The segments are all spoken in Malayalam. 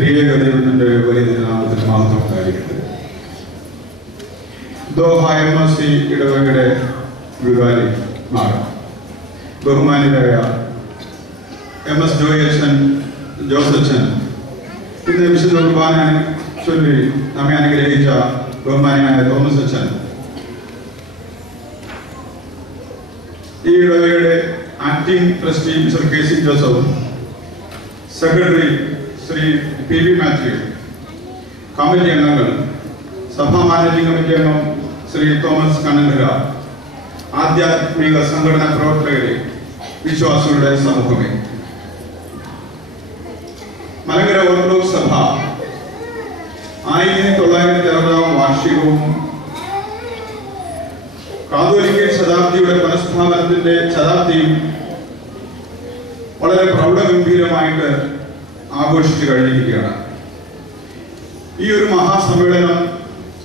പ്രിയഗതിയുടെ വലിയ നാമത്തിന് മാത്രം ഉണ്ടായിരിക്കട്ടെ. ദോഹ MSC ഇടവകയുടെ വികാരിമാർ ബഹുമാനിതരായ MS ജോയച്ചൻ ജോസച്ചൻ, ഇന്ന് വിശുദ്ധ കുർബാന ചൊല്ലി നമ്മെ അനുഗ്രഹിച്ച ബഹുമാനിയായ തോമസ് അച്ഛൻ, ഈ ഇടവകയുടെ acting trustee mister KC Joseph, secretary Shri PV Mathew, committee അംഗങ്ങൾ, സഭാ മാനേജിംഗ് കമ്മിറ്റി അംഗം ശ്രീ തോമസ് കണ്ണങ്കര, ആധ്യാത്മിക സംഘടനാ പ്രവർത്തകരെ, വിശ്വാസികളുടെ സമൂഹമേ, മലങ്കര ഓർത്തഡോക്സ് സഭ 1960 വാർഷികവും കാതോലിക്ക ശതാബ്ദിയുടെ പുനഃസ്ഥാപനത്തിന്റെ ശതാബ്ദിയും വളരെ പ്രൗഢഗംഭീരമായിട്ട് ആഘോഷിച്ചു കഴിഞ്ഞിരിക്കുകയാണ്. ഈ ഒരു മഹാസമ്മേളനം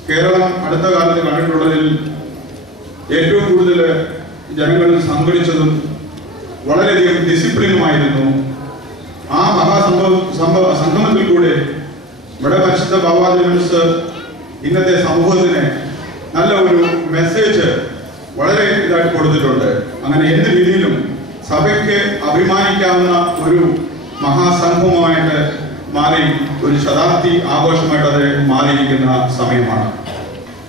കേരളം അടുത്ത കാലത്ത് കണ്ടിട്ടുള്ളതിൽ ഏറ്റവും കൂടുതൽ ജനങ്ങൾ സംഘടിച്ചതും വളരെയധികം ഡിസിപ്ലിനുമായിരുന്നു. ആ സംഗമത്തിൽ കൂടെ ഇവിടെ പരിശുദ്ധ ബാബാജി ഇന്നത്തെ സമൂഹത്തിന് നല്ല ഒരു മെസ്സേജ് വളരെ ഇതായിട്ട് കൊടുത്തിട്ടുണ്ട്. അങ്ങനെ എന്ത് രീതിയിലും സഭയ്ക്ക് അഭിമാനിക്കാവുന്ന ഒരു മഹാസംഭവമായിട്ട് മാറി, ഒരു ശതാബ്ദി ആഘോഷമായിട്ട് അത് മാറിയിരിക്കുന്ന സമയമാണ്.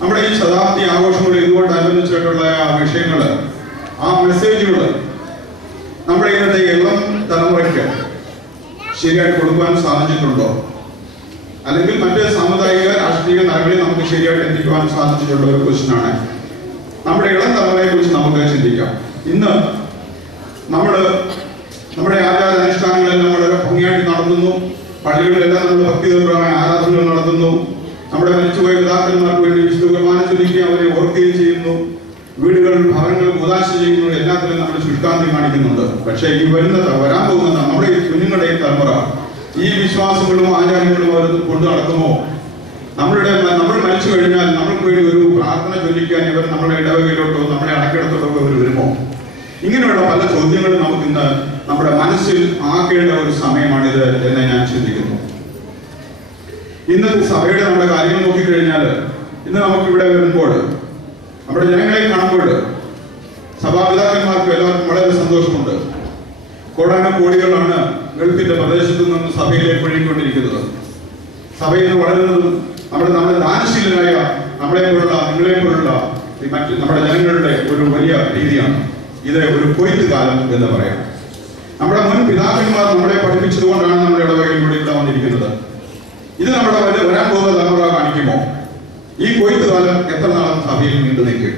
നമ്മുടെ ഈ ശതാബ്ദി ആഘോഷങ്ങൾ ഇതുകൊണ്ടനുബന്ധിച്ചിട്ടുള്ള വിഷയങ്ങൾ, ആ മെസ്സേജുകൾ നമ്മുടെ ഇന്നത്തെ ഇളം തലമുറയ്ക്ക് ശരിയായിട്ട് കൊടുക്കാൻ സാധിച്ചിട്ടുണ്ടോ? അല്ലെങ്കിൽ മറ്റ് സാമുദായിക രാഷ്ട്രീയ നരകളിൽ നമുക്ക് ശരിയായിട്ട് എത്തിക്കുവാൻ സാധിച്ചിട്ടുള്ള ഒരു ക്വസ്റ്റ്യനാണ്. നമ്മുടെ ഇളം തലമുറയെ കുറിച്ച് നമുക്ക് ചിന്തിക്കാം. ഇന്ന് നമ്മുടെ ആചാരാനുഷ്ഠാനങ്ങളെല്ലാം വളരെ ഭംഗിയായിട്ട് നടത്തുന്നു. പള്ളികളിലെല്ലാം നമ്മൾ ഭക്തിപരമായ ആരാധനകൾ നടത്തുന്നു. നമ്മുടെ മരിച്ചുപോയ പിതാക്കന്മാർക്ക് വേണ്ടി വിശുദ്ധ കുർബാന ചൊല്ലിക്കുകയും അവരെ ഓർക്കുകയും ചെയ്യുന്നു. വീടുകൾ, ഭവനങ്ങൾ ഉദാശ ചെയ്യുന്നു. എല്ലാത്തിലും നമ്മൾ ശുഷ്കാന്തി കാണിക്കുന്നുണ്ട്. പക്ഷേ ഈ വരാൻ പോകുന്ന നമ്മുടെ ഈ കുഞ്ഞുങ്ങളുടെ തലമുറ ഈ വിശ്വാസങ്ങളും ആചാരങ്ങളും അവർ കൊണ്ടു നടക്കുമോ? നമ്മൾ മരിച്ചു കഴിഞ്ഞാൽ നമ്മൾക്ക് വേണ്ടി ഒരു പ്രാർത്ഥന ചൊല്ലിക്കാൻ ഇവർ നമ്മുടെ ഇടവകയിലോട്ടോ നമ്മുടെ അടക്കിടത്തോട്ടോ ഇവർ വരുമോ? ഇങ്ങനെയുള്ള പല ചോദ്യങ്ങളും നമുക്കിന്ന് നമ്മുടെ മനസ്സിൽ ആക്കേണ്ട ഒരു സമയമാണിത് എന്ന് ഞാൻ ചിന്തിക്കുന്നു. ഇന്നത്തെ സഭയുടെ നമ്മുടെ കാര്യങ്ങൾ നോക്കിക്കഴിഞ്ഞാൽ, ഇന്ന് നമുക്കിവിടെ വരുമ്പോൾ, നമ്മുടെ ജനങ്ങളെ കാണുമ്പോൾ സഭാപിതാക്കന്മാർക്കും എല്ലാവർക്കും വളരെ സന്തോഷമുണ്ട്. കോടാനുകോടികളാണ് ഗൾഫിന്റെ പ്രദേശത്തു നിന്ന് സഭയിലേക്ക് ഒഴുകിക്കൊണ്ടിരിക്കുന്നത്. സഭയിൽ നിന്ന് വളരുന്നതും നമ്മുടെ ദാനശീലരായ നമ്മളെപ്പോലുള്ള നിങ്ങളെപ്പോലുള്ള മറ്റ് നമ്മുടെ ജനങ്ങളുടെ ഒരു വലിയ രീതിയാണ്. ഇത് ഒരു കൊയ്ത്ത് കാലം എന്ന് പറയാം. നമ്മുടെ മുൻ പിതാക്കന്മാർ നമ്മളെ പഠിപ്പിച്ചതുകൊണ്ടാണ് നമ്മുടെ ഇടവകയിലൂടെ ഇവിടെ വന്നിരിക്കുന്നത്. ഇത് നമ്മുടെ വരാൻ പോകുന്ന തലമുറ കാണിക്കുമോ? ഈ കൊയ്ത്ത് കാലം എത്ര നാളും സഭയിൽ നീണ്ടു നിൽക്കും?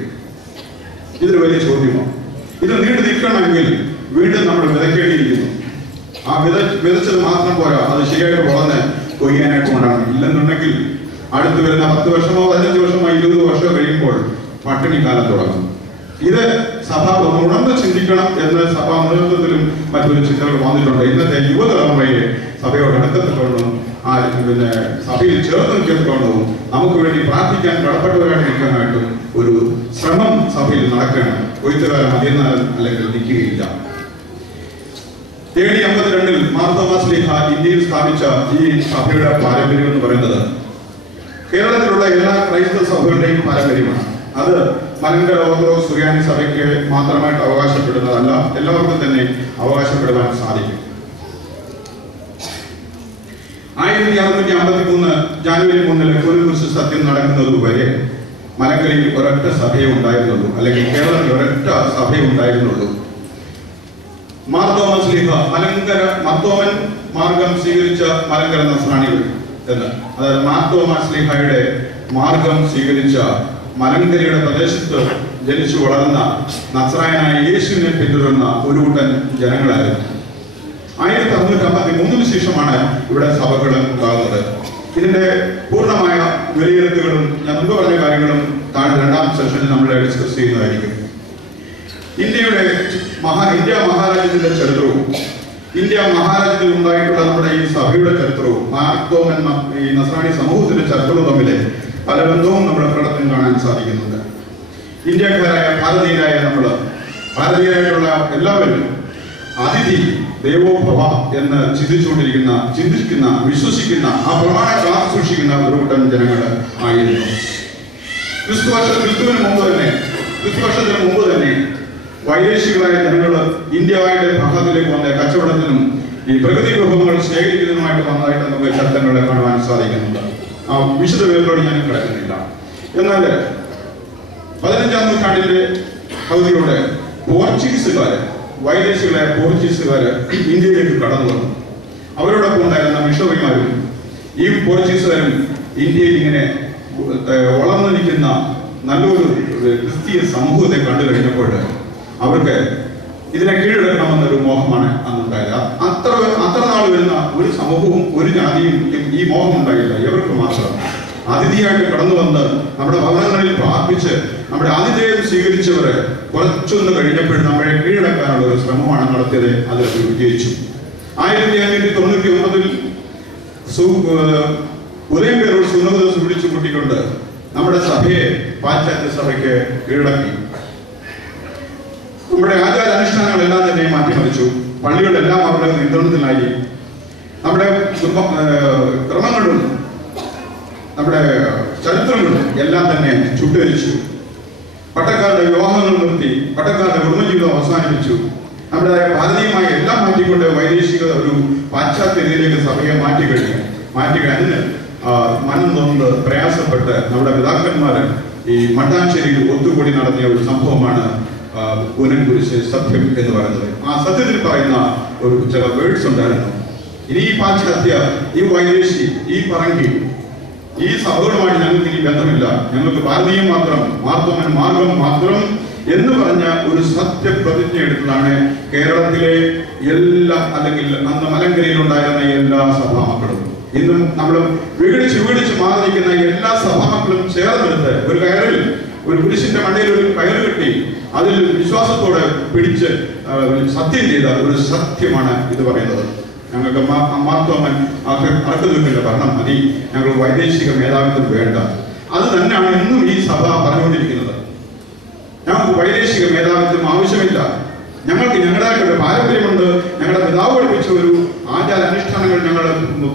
ഇതൊരു വലിയ ചോദ്യമാണ്. ഇത് നീണ്ടു നിൽക്കണമെങ്കിൽ വീണ്ടും നമ്മൾ വിതയ്ക്കേണ്ടിയിരിക്കുന്നു. ആ വിതച്ചത് മാത്രം പോരാ, അത് ശരിയായിട്ട് വളർന്ന് കൊയ്യാനായിട്ട് കൊണ്ടാണ്. ഇല്ലെന്നുണ്ടെങ്കിൽ അടുത്ത് വരുന്ന 10 വർഷമോ 15 വർഷമോ 20 വർഷമോ കഴിയുമ്പോൾ പട്ടിണി കാലം തുടങ്ങും. ഇത് സഭ ഉണർന്ന് ചിന്തിക്കണം എന്ന് സഭാ നേതൃത്വത്തിലും മറ്റൊരു ചിന്തകൾ വന്നിട്ടുണ്ട്. ഇന്നത്തെ യുവതലമുറയെ സഭയോട് അടുക്കത്തോളം സഭയിൽ ചേർന്ന് നിൽക്കത്തോളവും നമുക്ക് വേണ്ടി പ്രാർത്ഥിക്കാൻ കടപ്പെട്ടവരായിട്ട് നിൽക്കാനായിട്ടും ഒരു ശ്രമം സഭയിൽ നടക്കണം. കൊയ്ത്തുകാലം അതിരുന്നാൽ അല്ലെങ്കിൽ നിൽക്കുകയില്ല. AD 52 മാർത്തോമാ ശ്ലീഹ ഇന്ത്യയിൽ സ്ഥാപിച്ച ഈ സഭയുടെ പാരമ്പര്യം എന്ന് പറയുന്നത് കേരളത്തിലുള്ള എല്ലാ ക്രൈസ്തവ സഭകളുടെയും പാരമ്പര്യമാണ്. അത് മലങ്കര ഓർത്തഡോക്സ് സുറിയാനി സഭയ്ക്ക് മാത്രമായിട്ട് അവകാശപ്പെടുന്നതല്ല, എല്ലാവർക്കും തന്നെ അവകാശപ്പെടുവാൻ സാധിക്കും. 1653 ജാനുവരി 3 കുരിശ് സത്യം നടക്കുന്നതുവരെ മലങ്കരയിൽ ഒരൊറ്റ സഭയെ ഉണ്ടായിരുന്നുള്ളൂ, അല്ലെങ്കിൽ കേരളത്തിൽ ഒരൊറ്റ സഭയെ ഉണ്ടായിരുന്നുള്ളൂ. മാർത്തോമാ ശ്ലീഹ മർത്തോമൻ മാർഗം സ്വീകരിച്ച മലങ്കര നസ്രാണികൾ എന്ന്, അതായത് മാർത്തോമാ ശ്ലീഹയുടെ മാർഗം സ്വീകരിച്ച മലങ്കരയുടെ പ്രദേശത്ത് ജനിച്ചു വളർന്ന നസ്രായനായ യേശുവിനെ പിന്തുടരുന്ന ഒരു കൂട്ടം ജനങ്ങളായിരുന്നു. 1653 ശേഷമാണ് ഇവിടെ സഭകൾ ഉണ്ടാകുന്നത്. ഇതിന്റെ പൂർണ്ണമായ വിലയിരുത്തലുകളും ഞാൻ മുമ്പ് പറഞ്ഞ കാര്യങ്ങളും താഴെ 2ാം സെഷനിൽ നമ്മൾ ഡിസ്കസ് ചെയ്യുന്നതായിരിക്കും. ഇന്ത്യ മഹാരാജ്യത്തിന്റെ ചരിത്രവും ഇന്ത്യ മഹാരാജ്യത്തിൽ ഉണ്ടായിട്ടുള്ള നമ്മുടെ ഈ സഭയുടെ ചരിത്രവും മാർത്തോമൻ ഈ നസ്രാണി സമൂഹത്തിന്റെ ചരിത്രവും തമ്മിൽ പല ബന്ധവും നമ്മുടെ പ്രകടനം കാണാൻ സാധിക്കുന്നുണ്ട്. ഇന്ത്യക്കാരായ ഭാരതീയരായിട്ടുള്ള എല്ലാവരും അതിഥി ദേവോഭവ എന്ന് ചിന്തിക്കുന്ന വിശ്വസിക്കുന്ന ആ പ്രമാണം കാത്തു സൂക്ഷിക്കുന്ന ഒരു കൂട്ടം ജനങ്ങൾ ആയിരുന്നു. ക്രിസ്തുവർഷത്തിന് മുമ്പ് തന്നെ വൈദേശികളായ ജനങ്ങൾ ഇന്ത്യയുടെ ഭാഗത്തിലേക്ക് വന്ന കച്ചവടത്തിനും ഈ പ്രകൃതി വിഭവങ്ങൾ ശേഖരിക്കുന്നതിനുമായിട്ട് വന്നതായിട്ട് നമുക്ക് ചരിത്രങ്ങളെ കാണുവാൻ സാധിക്കുന്നുണ്ട്. ആ വിശദ വിവരങ്ങളോട് ഞാൻ കിടക്കുന്നില്ല. എന്നാൽ 15-ാം നൂറ്റാണ്ടിന്റെ പകുതിയോടെ വൈദേശികളായ പോർച്ചുഗീസുകാര് ഇന്ത്യയിലേക്ക് കടന്നു വന്നു. അവരോടൊപ്പം ഉണ്ടായിരുന്ന മിഷണറിമാരും ഈ പോർച്ചുഗീസുകാരും ഇന്ത്യയിൽ ഇങ്ങനെ വളർന്നു നിൽക്കുന്ന നല്ലൊരു ക്രിസ്തീയ സമൂഹത്തെ കണ്ടു കഴിഞ്ഞപ്പോൾ അവർക്ക് ഇതിനെ കീഴടക്കണമെന്നൊരു മോഹമാണ് അന്നുണ്ടായത്. അത്ര നാൾ വരുന്ന ഒരു സമൂഹവും ഒരു ജാതിയും ഈ മോഹം ഉണ്ടായില്ല. ഇവർക്ക് മാത്രം അതിഥിയായിട്ട് കടന്നു വന്ന് നമ്മുടെ ഭവനങ്ങളിൽ പ്രാർത്ഥിച്ച് നമ്മുടെ ആതിഥേയം സ്വീകരിച്ചവരെ കുറച്ചൊന്ന് കഴിഞ്ഞപ്പോൾ നമ്മളെ കീഴടക്കാനുള്ള ഒരു ശ്രമമാണ് നടത്തിയത്. അത് വിജയിച്ചു. 1599 ഉദയംപേരോട് സുന്നതദോസ് വിളിച്ചു കൂട്ടിക്കൊണ്ട് നമ്മുടെ സഭയെ പാശ്ചാത്യ സഭയ്ക്ക് കീഴടക്കി. നമ്മുടെ ആചാരാനുഷ്ഠാനങ്ങളെല്ലാം തന്നെ മാറ്റിമറിച്ചു. പള്ളികളെല്ലാം അവരുടെ നിയന്ത്രണത്തിലായി. നമ്മുടെ ക്രമങ്ങളും നമ്മുടെ ചരിത്രങ്ങളും എല്ലാം തന്നെ ചുട്ടുകരിച്ചു. പട്ടക്കാരുടെ വിവാഹങ്ങൾ നിർത്തി, പട്ടക്കാരുടെ കുടുംബജീവിതം അവസാനിപ്പിച്ചു. നമ്മുടെ ഭാരതീയമായ എല്ലാം മാറ്റിക്കൊണ്ട് വൈദേശിക ഒരു പാശ്ചാത്യ രീതിയിലേക്ക് സഭയെ അതിന് മനം നൊന്ന് പ്രയാസപ്പെട്ട് നമ്മുടെ പിതാക്കന്മാര് ഈ മട്ടാഞ്ചേരിയിൽ ഒത്തുകൂടി നടത്തിയ ഒരു സംഭവമാണ് ഊനൻകുരിശ് സത്യം എന്ന് പറയുന്നത്. ആ സത്യത്തിൽ പറയുന്ന ഒരു ചില വേർഡ്സ് ഉണ്ടായിരുന്നു. ഇനി ഈ പാശ്ചാത്യ, ഈ വൈദേശി, ഈ പറങ്കി, ഈ സഭകളുമായിട്ട് ഞങ്ങൾക്ക് ഇനി ബന്ധമില്ല, ഞങ്ങൾക്ക് ഭാരതീയം മാത്രം, മാർഗം മാത്രം എന്ന് പറഞ്ഞ ഒരു സത്യപ്രതിജ്ഞ എടുത്തതാണ് കേരളത്തിലെ എല്ലാ, അല്ലെങ്കിൽ അന്ന് മലങ്കരയിൽ ഉണ്ടായിരുന്ന എല്ലാ സഭാമക്കളും. ഇന്നും നമ്മൾ വിഘടിച്ച് മാറി നിൽക്കുന്ന എല്ലാ സഭാമക്കളും ചേർന്നെടുത്ത് ഒരു കയറിൽ, ഒരു കുരിശിന്റെ മണ്ടയിൽ ഒരു കയറ് കെട്ടി അതിൽ വിശ്വാസത്തോടെ പിടിച്ച് സത്യം ചെയ്ത ഒരു സത്യമാണ് ഇത് പറയുന്നത്. ഞങ്ങൾക്ക് മാർത്തോമൻ അറക്കുന്നില്ല ഭരണം മതി, ഞങ്ങൾ വൈദേശിക മേധാവിത്വം വേണ്ട. അത് തന്നെയാണ് ഇന്നും ഈ സഭ പറഞ്ഞുകൊണ്ടിരിക്കുന്നത്. ഞങ്ങൾക്ക് വൈദേശിക മേധാവിത്വം ആവശ്യമില്ല, ഞങ്ങൾക്ക് ഞങ്ങളുടേതായിട്ടുള്ള പാരമ്പര്യമുണ്ട്, ഞങ്ങളുടെ പിതാവ് പഠിപ്പിച്ച ഒരു ആചാര അനുഷ്ഠാനങ്ങൾ ഞങ്ങൾ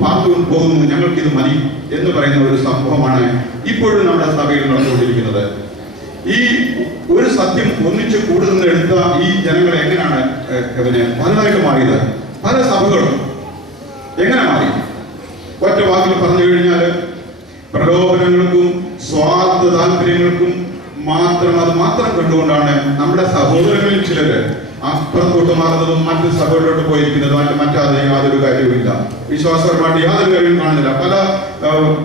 പാർത്തുകൊണ്ട് പോകുന്നു, ഞങ്ങൾക്കിത് മതി എന്ന് പറയുന്ന ഒരു സംഭവമാണ് ഇപ്പോഴും നമ്മുടെ സഭയിൽ നടന്നുകൊണ്ടിരിക്കുന്നത്. ഈ ഒരു സത്യം ഒന്നിച്ച് കൂടുതൽ എടുത്ത ഈ ജനങ്ങൾ എങ്ങനെയാണ് പലതായിട്ട് മാറിയത്? പല സഭകളും എങ്ങനെ മാറി? ഒറ്റ വാക്കിൽ പറഞ്ഞു കഴിഞ്ഞാൽ പ്രലോഭനങ്ങൾക്കും സ്വാർത്ഥ താല്പര്യങ്ങൾക്കും അത് മാത്രം കണ്ടുകൊണ്ടാണ് നമ്മുടെ സഹോദരങ്ങളിൽ ചിലര് അപ്പുറത്തോട്ട് മാറുന്നതും മറ്റു സഭകളിലോട്ട് പോയിരിക്കുന്നതും മറ്റാതെ യാതൊരു കാര്യവുമില്ല. വിശ്വാസപരമായിട്ട് യാതൊരു കാര്യവും കാണുന്നില്ല.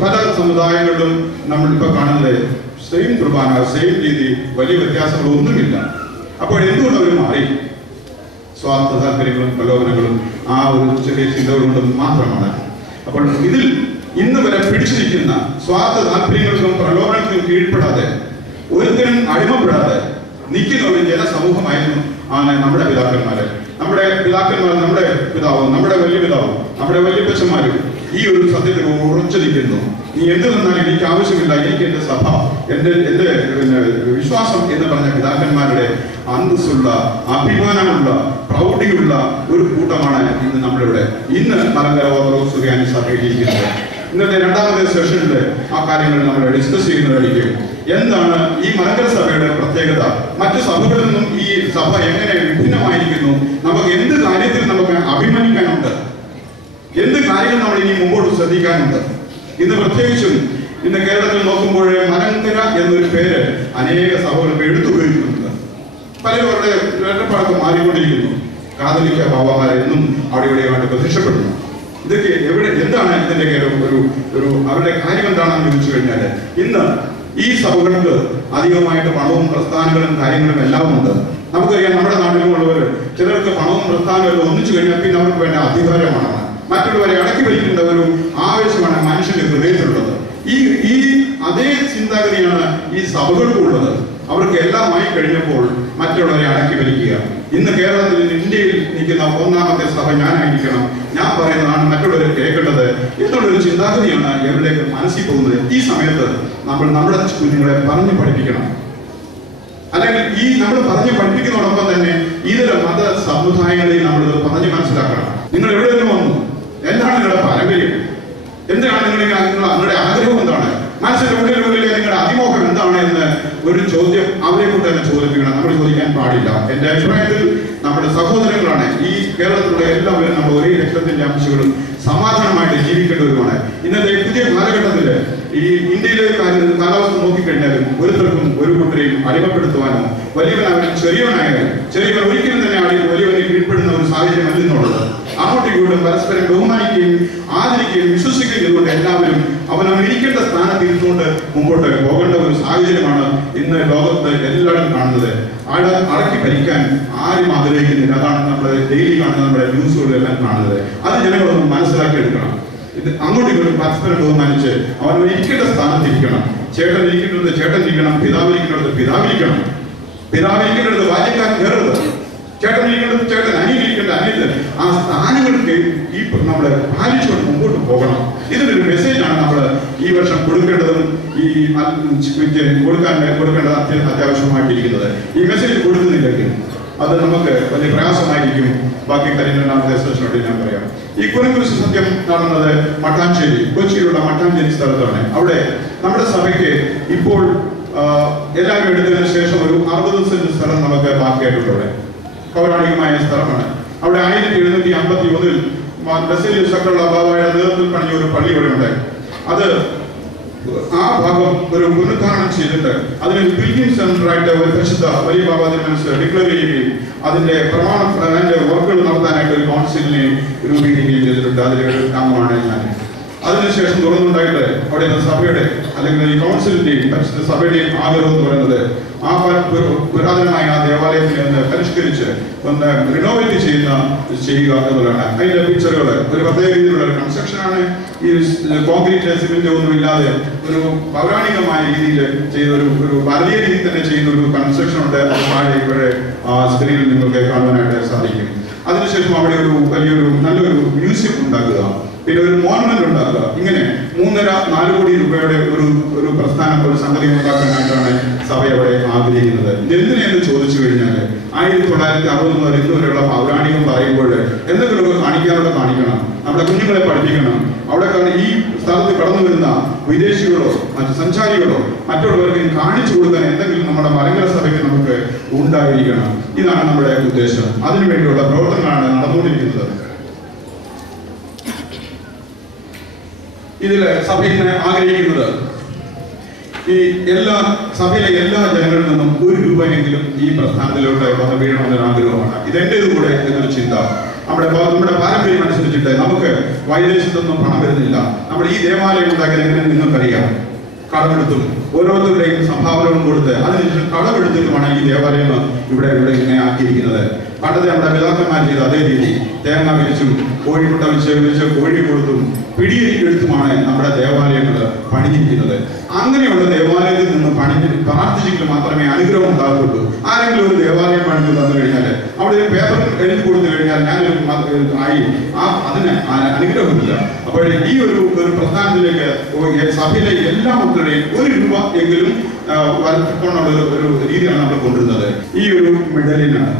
പല സമുദായങ്ങളിലും നമ്മളിപ്പോ കാണുന്നത് സെയിം കുർബാന, സെയിം രീതി, വലിയ വ്യത്യാസങ്ങളൊന്നുമില്ല. അപ്പോൾ എന്തുകൊണ്ട് അവർ മാറി? സ്വാർത്ഥ താല്പര്യങ്ങളും പ്രലോഭനങ്ങളും ആ ഒരു ചെറിയ ചിന്തകൾ കൊണ്ടും മാത്രമാണ്. അപ്പോൾ ഇതിൽ ഇന്ന് വരെ പിടിച്ചു നിൽക്കുന്ന സ്വാർത്ഥ താല്പര്യങ്ങൾക്കും പ്രലോഭനങ്ങൾക്കും കീഴ്പ്പെടാതെ, ഒരിക്കലും അടിമപ്പെടാതെ നിൽക്കുന്ന ഒരു ജനസമൂഹമായിരുന്നു നമ്മുടെ പിതാക്കന്മാർ, നമ്മുടെ പിതാവും, നമ്മുടെ വലിയ പിതാവും, നമ്മുടെ വല്യപ്പച്ചന്മാരും ഈ ഒരു സത്യത്തിൽ ഉറച്ചു നിൽക്കുന്നു. നീ എന്ത് തന്നാലും എനിക്ക് ആവശ്യമില്ല, എനിക്ക് എന്റെ സഭ, എന്റെ വിശ്വാസം എന്ന് പറഞ്ഞ പിതാക്കന്മാരുടെ അന്തസ്സുള്ള, അഭിമാനമുള്ള, പ്രൗഢിയുള്ള ഒരു കൂട്ടമാണ് ഇന്ന് നമ്മളിവിടെ മലങ്കര ഓർത്തഡോക്സ് സുറിയാനി സഭയിലിരിക്കുന്നത്. ഇന്നത്തെ രണ്ടാമത്തെ സെഷനിൽ ആ കാര്യങ്ങൾ നമ്മൾ ഡിസ്കസ് ചെയ്യുന്നതായിരിക്കും. എന്താണ് ഈ മലങ്കര സഭയുടെ പ്രത്യേകത? മറ്റു സഭകളിൽ നിന്നും ഈ സഭ എങ്ങനെ വിഭിന്നമായിരിക്കുന്നു? നമുക്ക് എന്ത് കാര്യത്തിൽ നമുക്ക് അഭിമാനിക്കാനുണ്ട്? എന്ത് കാര്യങ്ങൾ നമ്മൾ ഇനി മുമ്പോട്ട് ശ്രദ്ധിക്കാനുണ്ട്? ഇന്ന് പ്രത്യേകിച്ചും ഇന്ന് കേരളത്തിൽ നോക്കുമ്പോൾ മലങ്കര എന്നൊരു പേര് അനേക സഭകൾ എടുത്തുപയോഗിക്കുന്നുണ്ട്. പലരുടെ വേട്ടപ്പാടൊക്കെ മാറിക്കൊണ്ടിരിക്കുന്നു. കാതലിക്ക ബാബാമാരെന്നും അവിടെ ഇവിടെയുമായിട്ട് പ്രത്യക്ഷപ്പെടുന്നു. ഇതൊക്കെ എന്താണ് ഇതിന്റെ ഒരു അവരുടെ കാര്യം എന്താണെന്ന് ചോദിച്ചു കഴിഞ്ഞാൽ, ഇന്ന് ഈ സഭകൾക്ക് അധികമായിട്ട് പണവും പ്രസ്ഥാനങ്ങളും കാര്യങ്ങളും എല്ലാം ഉണ്ട്. നമുക്കറിയാം, നമ്മുടെ നാട്ടിലുള്ളവർ ചിലർക്ക് പണവും പ്രസ്ഥാനവും ഒന്നിച്ചു കഴിഞ്ഞാൽ പിന്നെ അവർക്ക് വേണ്ട അധികാരമാണ്, മറ്റുള്ളവരെ അടക്കി ഭരിക്കേണ്ട ഒരു ആവേശമാണ് മനുഷ്യന്റെ ഹൃദയത്തിലുള്ളത്. ഈ അതേ ചിന്താഗതിയാണ് ഈ സഭകൾക്കുള്ളത്. അവർക്ക് എല്ലാമായി കഴിഞ്ഞപ്പോൾ മറ്റുള്ളവരെ അടക്കി ഭരിക്കുക. ഇന്ന് കേരളത്തിൽ, ഇന്ത്യയിൽ നിൽക്കുന്ന ഒന്നാമത്തെ സഭ ഞാനായിരിക്കണം, ഞാൻ പറയുന്നതാണ് മറ്റുള്ളവർ കേൾക്കേണ്ടത് എന്നുള്ളൊരു ചിന്താഗതിയാണ് എവിടേക്ക് മനസ്സിൽ പോകുന്നത്. ഈ സമയത്ത് നമ്മൾ നമ്മുടെ കുഞ്ഞുങ്ങളെ പറഞ്ഞു പഠിപ്പിക്കണം. അല്ലെങ്കിൽ ഈ നമ്മൾ പറഞ്ഞ് പഠിപ്പിക്കുന്നതോടൊപ്പം തന്നെ ഇതര മത സമുദായങ്ങളെയും നമ്മളിത് പറഞ്ഞ് മനസ്സിലാക്കണം. നിങ്ങൾ എവിടെ നിന്ന് വന്നു, എന്താണ് നിങ്ങളുടെ പാരമ്പര്യം, എന്താണ് നിങ്ങളുടെ ആഗ്രഹം, എന്താണ് മനസ്സിന്റെ ഉള്ളിലെ നിങ്ങളുടെ അതിമോഹം എന്താണ് എന്ന് ഒരു ചോദ്യം അവരെ കൊണ്ട് തന്നെ ചോദിക്കണം. നമ്മൾ ചോദിക്കാൻ പാടില്ല. എന്റെ അഭിപ്രായത്തിൽ നമ്മുടെ സഹോദരങ്ങളാണ് ഈ കേരളത്തിലുള്ള എല്ലാവരും നമ്മൾ ഒരേ രക്തത്തിന്റെ അംശങ്ങളും സമാധാനമായിട്ട് ജീവിക്കേണ്ടവരുമാണ്. ഇന്നത്തെ പുതിയ കാലഘട്ടത്തിൽ ഈ ഇന്ത്യയിലെ കാലാവസ്ഥ നോക്കിക്കഴിഞ്ഞാലും ഒരുത്തർക്കും ഒരു കൂട്ടരെയും അടിമപ്പെടുത്തുവാനോ വലിയവനായാലും ചെറിയവൻ ഒരിക്കലും തന്നെ വലിയവനെ കീഴ്പ്പെടുന്ന ഒരു സാഹചര്യം അല്ലെന്നുള്ളത്. അങ്ങോട്ടും ഇങ്ങോട്ടും പരസ്പരം ബഹുമാനിക്കുകയും ആദരിക്കുകയും വിശ്വസിക്കുകയും ചെയ്തുകൊണ്ട് എല്ലാവരും അവനവൻ ഇരിക്കേണ്ട സ്ഥാനത്ത് ഇരുന്നുകൊണ്ട് മുമ്പോട്ട് പോകേണ്ട ഒരു സാഹചര്യമാണ് ഇന്ന് ലോകത്ത് എല്ലാവരും കാണുന്നത്. അടക്കി ഭരിക്കാൻ ആരും ആഗ്രഹിക്കുന്നില്ല. അതാണ് നമ്മൾ ഡെയിലി കാണുന്ന നമ്മുടെ ന്യൂസുകളിലെല്ലാം കാണുന്നത്. അത് ജനങ്ങളൊന്നും മനസ്സിലാക്കിയെടുക്കണം. ഇത് അങ്ങോട്ടും ഇങ്ങോട്ടും പരസ്പരം ബഹുമാനിച്ച് അവൻ ഇരിക്കേണ്ട സ്ഥാനത്തിരിക്കണം. ചേട്ടൻ ഇരിക്കേണ്ടത് ചേട്ടൻ ഇരിക്കണം, പിതാവിരിക്കേണ്ടത് പിതാവിരിക്കണം, പിതാവിരിക്കേണ്ടത് വാചിക്കാൻ കയറരുത്, ചേട്ടൻ ഇരിക്കേണ്ടത് ചേട്ടൻ, അനിയനിരിക്കേണ്ട അനിയന്. ആ സ്ഥാനങ്ങൾക്ക് ഈ നമ്മൾ പാലിച്ചുകൊണ്ട് മുമ്പോട്ട് പോകണം. ഇതിനൊരു മെസ്സേജാണ് നമ്മൾ ഈ വർഷം കൊടുക്കേണ്ടതും ഈ കൊടുക്കേണ്ടത് അത്യാവശ്യമായിട്ടിരിക്കുന്നത്. ഈ മെസ്സേജ് കൊടുക്കുന്നില്ലെങ്കിൽ അത് നമുക്ക് വലിയ പ്രയാസമായിരിക്കും. ബാക്കി കാര്യങ്ങൾ രണ്ടാമത്തെ സെഷനോട് ഞാൻ പറയാം. ഈ കുരങ്കുരിശ് സത്യം നടന്നത് മട്ടാഞ്ചേരി, കൊച്ചിയിലുള്ള മട്ടാഞ്ചേരി സ്ഥലത്താണ്. അവിടെ നമ്മുടെ സഭയ്ക്ക് ഇപ്പോൾ എല്ലാവരും എടുത്തതിന് ശേഷം ഒരു 60 സെന്റ് സ്ഥലം നമുക്ക് ബാക്കിയായിട്ടുണ്ട്. പൗരാണികമായ സ്ഥലമാണ്. അവിടെ 1751 ബസേലിയോസ് സക്കറുള്ള ബാബായുടെ നേതൃത്വത്തിൽ പണിയ ഒരു പള്ളി ഇവിടെ ഉണ്ട്. അത് ആ ഭാഗം ഒരു പുനരുദ്ധാരണം ചെയ്തിട്ട് അതിന് പിൽഗ്രിം സെന്ററായിട്ട് ഒരു പരിശുദ്ധ വലിയ ബാബാദിനെ മനസ്സ് ഡിക്ലെയർ ചെയ്യുകയും അതിന്റെ അതിന്റെ വർക്കുകൾ നടത്താനായിട്ട് ഒരു കൗൺസിലിനെ രൂപീകരിക്കുകയും ചെയ്തിട്ടുണ്ട്. അതിലൊരു അംഗമാണ് ഞാൻ. അതിനുശേഷം തുടർന്നുണ്ടായിട്ട് അവിടെ സഭയുടെ അല്ലെങ്കിൽ ഈ കൗൺസിലിന്റെയും പരിശുദ്ധ സഭയുടെയും ആഗ്രഹം എന്ന് പറയുന്നത് ആ പുരാതനമായ ആ ദേവാലയത്തിൽ ഒന്ന് പരിഷ്കരിച്ച് ഒന്ന് റിനോവേറ്റ് ചെയ്യുക എന്നുള്ളതാണ്. അതിന്റെ പിക്ചറുകൾ ഒരു പ്രത്യേക രീതിയിലുള്ള കൺസ്ട്രക്ഷനാണ്. ഈ കോൺക്രീറ്റ് സിമെന്റ് ഒന്നും ഇല്ലാതെ ഒരു പൗരാണികമായ രീതിയിൽ ചെയ്ത ഒരു ഭാരതീയ രീതിയിൽ തന്നെ ചെയ്യുന്ന ഒരു കൺസ്ട്രക്ഷൻ ഉണ്ട്. അത് ഇവിടെ സ്ക്രീനിൽ നിങ്ങൾക്ക് കാണുവാനായിട്ട് സാധിക്കും. അതിനുശേഷം അവിടെ ഒരു വലിയൊരു നല്ലൊരു മ്യൂസിയം ഉണ്ടാക്കുക, പിന്നെ ഒരു മോണമെന്റ് ഉണ്ടാക്കുക. ഇങ്ങനെ 3.5-4 കോടി രൂപയുടെ ഒരു പ്രസ്ഥാനം, ഒരു സംഗതി ഉണ്ടാക്കാനായിട്ടാണ് സഭ അവിടെ ആഗ്രഹിക്കുന്നത്. എന്തിനെന്ന് ചോദിച്ചു കഴിഞ്ഞാൽ 1960 മുതൽ ഇന്ന് വരെയുള്ള പൗരാണികം പറയുമ്പോൾ എന്തെങ്കിലുമൊക്കെ കാണിക്കണം. നമ്മുടെ കുഞ്ഞുങ്ങളെ പഠിപ്പിക്കണം. അവിടെ ഈ സ്ഥലത്ത് കടന്നു വരുന്ന വിദേശികളോ മറ്റു സഞ്ചാരികളോ മറ്റുള്ളവർക്ക് കാണിച്ചു കൊടുക്കാൻ എന്തെങ്കിലും നമ്മുടെ മലങ്കര സഭയ്ക്ക് നമുക്ക് ഉണ്ടായിരിക്കണം. ഇതാണ് നമ്മുടെ ഉദ്ദേശം. അതിനുവേണ്ടിയുള്ള പ്രവർത്തനങ്ങളാണ് നടന്നുകൊണ്ടിരിക്കുന്നത്. ഇതില് സഭയിൽ ആഗ്രഹിക്കുന്നത് ഈ സഭയിലെ എല്ലാ ജനങ്ങളിൽ നിന്നും 1 രൂപയെങ്കിലും ഈ പ്രസ്ഥാനത്തിലോട്ട് വന്ന് വീഴണമെന്നൊരു ആഗ്രഹമാണ്. ഇതെന്റേത് കൂടെ എന്നൊരു ചിന്ത. നമ്മുടെ പാരമ്പര്യം അനുസരിച്ചിട്ട് നമുക്ക് വൈദേശത്തൊന്നും പണം വരുന്നില്ല. നമ്മൾ ഈ ദേവാലയം ഉണ്ടാക്കിയത് എങ്ങനെ നിങ്ങൾക്കറിയാം. കടമെടുത്തും ഓരോരുത്തരുടെയും സംഭാവനകളും കൊടുത്ത് അതിനുശേഷം കടമെടുത്തിട്ടുമാണ് ഈ ദേവാലയം ഇവിടെ ഇങ്ങനെ ആക്കിയിരിക്കുന്നത്. പണ്ടത്തെ നമ്മുടെ പിതാക്കന്മാർ ചെയ്ത അതേ രീതി തേങ്ങ വിരിച്ചും കോഴിമുട്ട വിരിച്ച് കോഴി കൊടുത്തും പിടിയെടുത്തുമാണ് നമ്മുടെ ദേവാലയങ്ങൾ പണിഞ്ഞിരിക്കുന്നത്. അങ്ങനെയുള്ള ദേവാലയത്തിൽ നിന്ന് പ്രാർത്ഥിച്ചെങ്കിൽ മാത്രമേ അനുഗ്രഹം ഉണ്ടാകുള്ളൂ. ആരെങ്കിലും ഒരു ദേവാലയം പണിഞ്ഞു തന്നു കഴിഞ്ഞാൽ അവിടെ ഒരു പേപ്പർ എഴുതി കൊടുത്തു കഴിഞ്ഞാൽ അതിന് അനുഗ്രഹമില്ല. അപ്പോൾ ഈ ഒരു പ്രസ്ഥാനത്തിലേക്ക് സഭയിലെ എല്ലാ മക്കളുടെയും 1 രൂപ എങ്കിലും വരക്കൊണ്ടുള്ള ഒരു രീതിയാണ് നമ്മൾ കൊണ്ടുവരുന്നത്. ഈ ഒരു മെഡലിനാണ്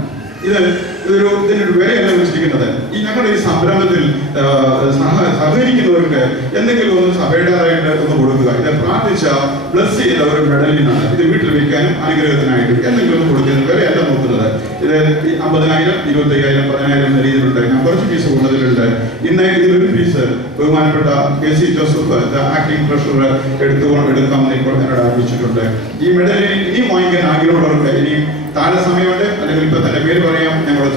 ഇതിനൊരു വിലയല്ല വെച്ചിരിക്കുന്നത്. ഞങ്ങളുടെ ഈ സംരംഭത്തിൽ സഹകരിക്കുന്നവർക്ക് എന്തെങ്കിലും ഒന്ന് സഭയുടേതായിട്ട് ഒന്ന് കൊടുക്കുക. ഇത് പ്രാർത്ഥിച്ച ബ്ലസ് ചെയ്ത ഒരു മെഡലിനാണ്. ഇത് വീട്ടിൽ വയ്ക്കാനും അനുഗ്രഹത്തിനായിട്ടും എന്തെങ്കിലും ഒന്ന് കൊടുക്കുന്നത്. വിലയല്ല നോക്കുന്നത്. ഇത് 50,000, 25,000, 10,000 എന്ന രീതിയിലുണ്ട്. ഞാൻ കുറച്ച് പീസ് കൊണ്ടതിലുണ്ട്. ഇന്ന് ഇതിലൊരു പീസ് ബഹുമാനപ്പെട്ട KC ജോസഫ് ആക്ടിംഗ് ട്രഷറർ എടുക്കാമെന്ന് ഇപ്പോൾ എന്നോട് ആരംഭിച്ചിട്ടുണ്ട്. ഈ മെഡലിന് ഇനിയും വാങ്ങിക്കാൻ ആഗ്രഹമുള്ളവർക്ക് ഇനിയും താഴെ സമയമുണ്ട്. അല്ലെങ്കിൽ ഇപ്പൊ തന്നെ പേര് പറയാം, ഞങ്ങളത്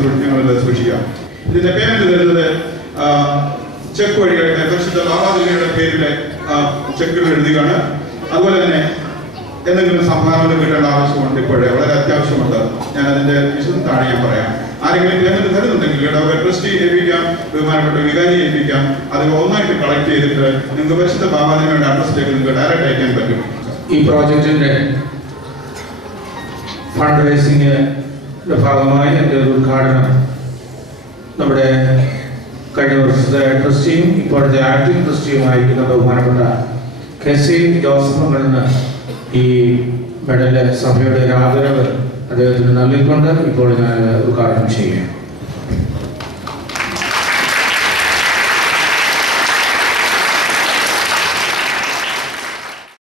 സൂക്ഷിക്കാം. ഇതിന്റെ പേയ്മെന്റ് തരുന്നത് ചെക്ക് വഴിയായിട്ട് പരിശുദ്ധ ബാബാദിനയുടെ പേരിൽ ചെക്കുകൾ എഴുതുകയാണ്. അതുപോലെ തന്നെ എന്തെങ്കിലും സംഭാവന കിട്ടേണ്ട ആവശ്യമുണ്ട്. ഇപ്പോഴേ വളരെ അത്യാവശ്യമുണ്ട്. ഞാൻ അതിന്റെ വിശദം താഴെ ഞാൻ പറയാം. ആരെങ്കിലും പേയ്മെന്റ് തരുന്നുണ്ടെങ്കിൽ ഇടവക ട്രസ്റ്റി ഏൽപ്പിക്കാം, ബഹുമാനപ്പെട്ട വികാരി ഏൽപ്പിക്കാം. അത് ഒന്നായിട്ട് കളക്ട് ചെയ്തിട്ട് നിങ്ങൾക്ക് പരിശുദ്ധ ബാബാദിനയുടെ അഡ്രസ്സിലേക്ക് നിങ്ങൾക്ക് ഡയറക്റ്റ് അയക്കാൻ പറ്റും. ഈ പ്രോജക്റ്റിന്റെ ഫണ്ട് റൈസിംഗിന്റെ ഭാഗമായി എൻ്റെ ഉദ്ഘാടനം നമ്മുടെ കഴിഞ്ഞ വർഷത്തെ ട്രസ്റ്റിയും ഇപ്പോഴത്തെ ആക്ടിംഗ് ട്രസ്റ്റിയുമായിരിക്കുന്ന ബഹുമാനപ്പെട്ട KC ജോസഫ് നിന്ന് ഈ മെഡല് സഭയുടെ ഒരു ആദരവ് അദ്ദേഹത്തിന് നൽകിക്കൊണ്ട് ഇപ്പോൾ ഞാൻ ഉദ്ഘാടനം ചെയ്യാം.